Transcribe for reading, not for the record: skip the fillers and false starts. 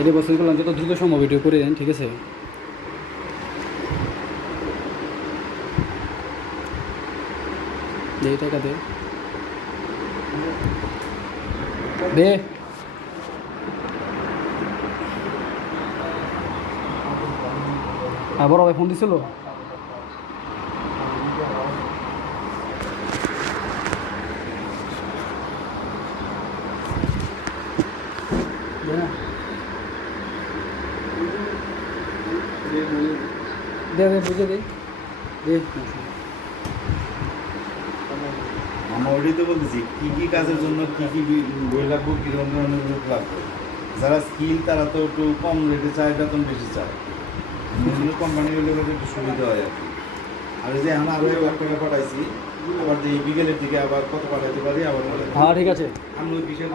এটা পছন্দ করলাম, যত দ্রুত সম্ভব ভিডিও করে দেন, ঠিক আছে? দে টাকা দে দে। হ্যাঁ, বড় ভাই ফোন দিছিল। দে দে বুঝে দে দে। আমরা ওটাই তো বলতেছি কী কী কাজের জন্য কী কী বই লাগবো, কী ধরনের লোক লাগবে। যারা স্কিল তারা তো একটু কম রেটে চায়, বেতন বেশি চায়। বিভিন্ন কোম্পানি হলে একটু সুবিধা হয় আর কি। আর এই যে আমরা আরও 1 লাখ টাকা পাঠাইছি, আবার যে বিকেলের দিকে আবার কত পাঠাইতে পারি আবার হ্যাঁ ঠিক আছে। আমি ওই বিষয়ে